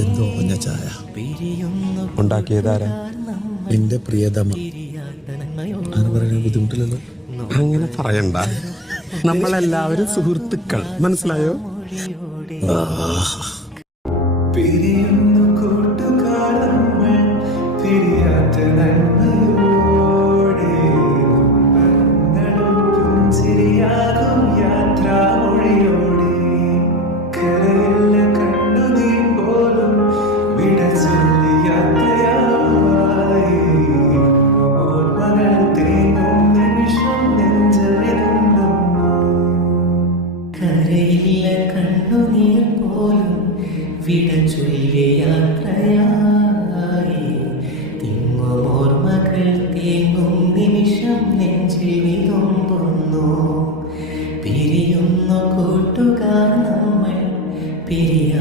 എന്തോ മഞ്ഞ ചായ ഉണ്ടാക്കിയതാരാ? എന്റെ പ്രിയതമ. അങ്ങനെ പറയാൻ ബുദ്ധിമുട്ടില്ലല്ലോ. അങ്ങനെ പറയണ്ട, നമ്മളെല്ലാവരും സുഹൃത്തുക്കൾ, മനസ്സിലായോ? പിരിയുന്നു കൂട്ടുകാർ നമ്മൾ പിരിയാത്ത നന്മയോടെ നൊമ്പരങ്ങളും പുഞ്ചിരിയാകും യാത്രാമൊഴിയോടെ കരയില്ല കണ്ണുനീർ പോലും വിട ചൊല്ലി യാത്രയായി ഓർമ്മകൾ തേങ്ങും നിമിഷം നെഞ്ചിലെത്തുന്നു കരയില്ല കണ്ണുനീർ പോലും വിട ചൊല്ലിയ യാത്രയായി തിങ്ങും ഓർമ്മകൾ തേങ്ങും നിമിഷം നെഞ്ചിൽ വിതുമ്പുന്നു പിരിയുന്നു കൂട്ടുകാർ നമ്മൾ പിരിയ